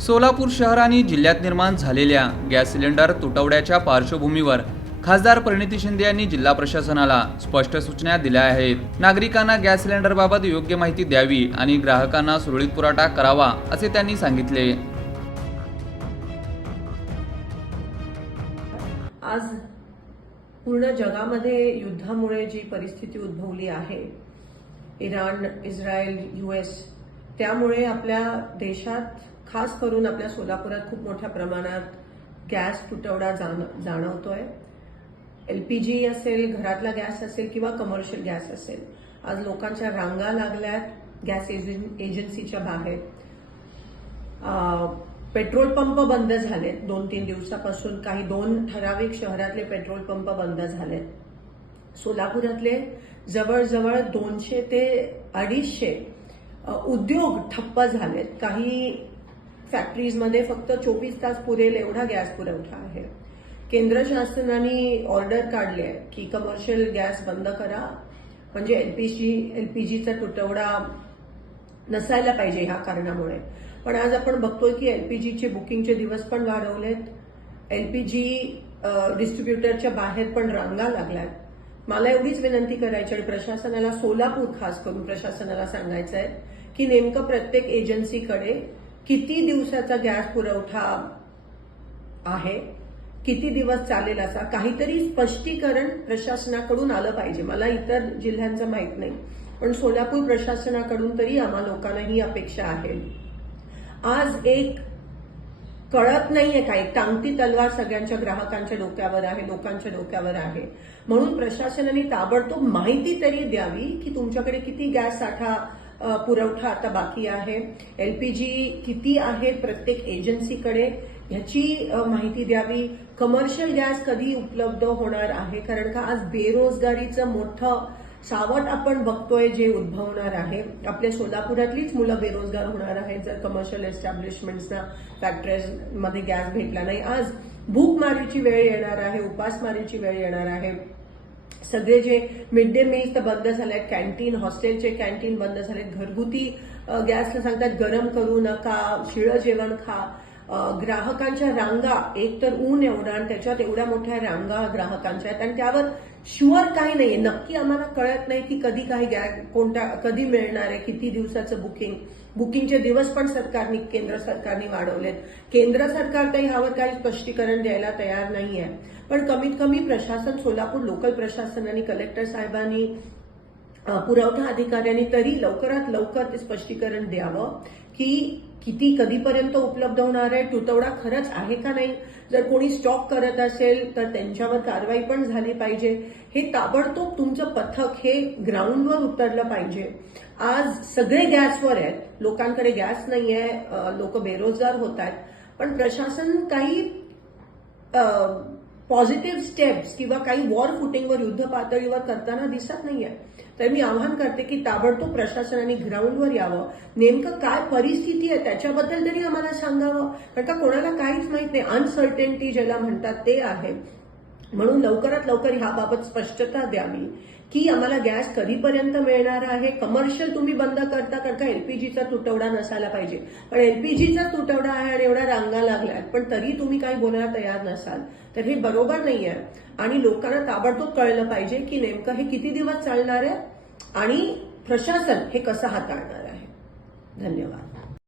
सोलापूर शहर आणि जिल्ह्यात निर्माण झालेल्या गॅस सिलेंडर तुटवड्याच्या पार्श्वभूमीवर खासदार प्रणिती शिंदे यांनी जिल्हा प्रशासनाला स्पष्ट सूचना दिल्या आहेत. नागरिकांना गॅस सिलेंडरबाबत योग्य माहिती द्यावी आणि ग्राहकांना सुरळीत पुरवठा करावा असे त्यांनी सांगितले. आज पूर्ण जगामध्ये युद्धामुळे जी परिस्थिती उद्भवली आहे, इराण, इस्रायल, US, त्यामुळे आपल्या देशात खास करून आपल्या सोलापुरात खूप मोठ्या प्रमाणात गॅस तुटवडा जाणवतोय. LPG असेल, घरातला गॅस असेल किंवा कमर्शियल गॅस असेल, आज लोकांच्या रांगा लागल्यात गॅस एजन्सीच्या बाहेर. पेट्रोल पंप बंद झालेत 2-3 दिवसापासून. काही 2 ठराविक शहरातले पेट्रोल पंप बंद झालेत. सोलापुरातले जवळजवळ 200 ते 250 उद्योग ठप्प झालेत. काही फॅक्टरीजमध्ये फक्त 24 तास पुरेल एवढा गॅस पुरवठा आहे. केंद्र शासनाने ऑर्डर काढली आहे की कमर्शियल गॅस बंद करा, म्हणजे LPGचा तुटवडा नसायला पाहिजे ह्या कारणामुळे. पण आज आपण बघतोय की LPGचे बुकिंगचे दिवस पण वाढवलेत. LPG डिस्ट्रीब्युटरच्या बाहेर पण रांगा लागल्यात. मला एवढीच विनंती करायची आणि प्रशासनाला, सोलापूर खास करून प्रशासनाला सांगायचं आहे की नेमकं प्रत्येक एजन्सीकडे किती दिवसाचा गॅस पुरवठा आहे, किती दिवस चालेल, असा काहीतरी स्पष्टीकरण प्रशासनाकडून आलं पाहिजे. मला इतर जिल्ह्यांचं माहित नाही, पण सोलापूर प्रशासनाकडून तरी आम्हा लोकांना ही अपेक्षा आहे. आज एक कळत नाहीये काय, टांगती तलवार सगळ्यांच्या ग्राहकांच्या डोक्यावर आहे, लोकांच्या डोक्यावर आहे. म्हणून प्रशासनाने ताबडतोब माहिती तरी द्यावी की तुमच्याकडे किती गॅस साठा पुरवठा आता बाकी आहे, LPG किती आहे प्रत्येक एजन्सीकडे, ह्याची माहिती द्यावी. कमर्शियल गॅस कधी उपलब्ध होणार आहे, कारण का आज बेरोजगारीचं मोठं सावट आपण बघतोय जे उद्भवणार आहे. आपल्या सोलापुरातलीच मुलं बेरोजगार होणार आहेत जर कमर्शियल एस्टॅब्लिशमेंट्सना, फॅक्टरीजमध्ये गॅस भेटला नाही. आज भूकमारीची वेळ येणार आहे, उपासमारीची वेळ येणार आहे. सगळे जे मिड डे मील्स तर बंद झालेत, कॅन्टीन, हॉस्टेलचे कॅन्टीन बंद झालेत. घरगुती गॅसला सांगतात गरम करू नका, शिळं जेवण खा. ग्राहकांच्या रांगा, एक तर ऊन एवढं आणि त्याच्यात एवढ्या मोठ्या रांगा ग्राहकांच्या आहेत आणि त्यावर शुअर काही नाहीये. नक्की आम्हाला कळत नाही की कधी काही कधी मिळणार आहे, किती दिवसाचं बुकिंगचे दिवस पण केंद्र सरकारने वाढवलेत. केंद्र सरकार तर ह्यावर काही स्पष्टीकरण द्यायला तयार नाहीये. पण कमीत कमी प्रशासन, सोलापूर लोकल प्रशासनाने, कलेक्टर साहेबांनी, पुरवठा अधिकाऱ्यांनी तरी लवकरात लवकर ते स्पष्टीकरण द्यावं की किती कधीपर्यंत उपलब्ध होणार आहे, तुटवडा खरंच आहे का नाही. जर कोणी स्टॉक करत असेल तर त्यांच्यावर कारवाई पण झाली पाहिजे. हे ताबडतोब तुमचं पथक हे ग्राउंडवर उतरलं पाहिजे. आज सगळे गॅसवर आहेत, लोकांकडे गॅस नाहीये, लोक बेरोजगार होत आहेत, पण प्रशासन काही पॉझिटिव्ह स्टेप्स किंवा काही वॉर फुटिंगवर, युद्ध पातळीवर करताना दिसत नाहीये. तर मी आवाहन करते की ताबडतोब प्रशासनाने ग्राउंडवर यावं. नेमकं काय परिस्थिती आहे त्याच्याबद्दल तरी आम्हाला सांगावं, कारण का कोणाला काहीच माहित नाही. अनसर्टेनिटी ज्याला म्हणतात ते आहे. म्हणून लवकरात लवकर ह्याबाबत स्पष्टता द्यावी की आम्हाला गॅस कधीपर्यंत मिळणार आहे. कमर्शियल तुम्ही बंद करता, कारण का LPGचा तुटवडा नसायला पाहिजे, पण LPGचा तुटवडा आहे आणि एवढ्या रांगा लागल्यात, पण तरी तुम्ही काही बोलायला तयार नसाल, तर हे बरोबर नाहीये. आणि लोकांना ताबडतोब कळलं पाहिजे की नेमकं हे किती दिवस चालणार आहे आणि प्रशासन हे कसं हाताळणार आहे. धन्यवाद.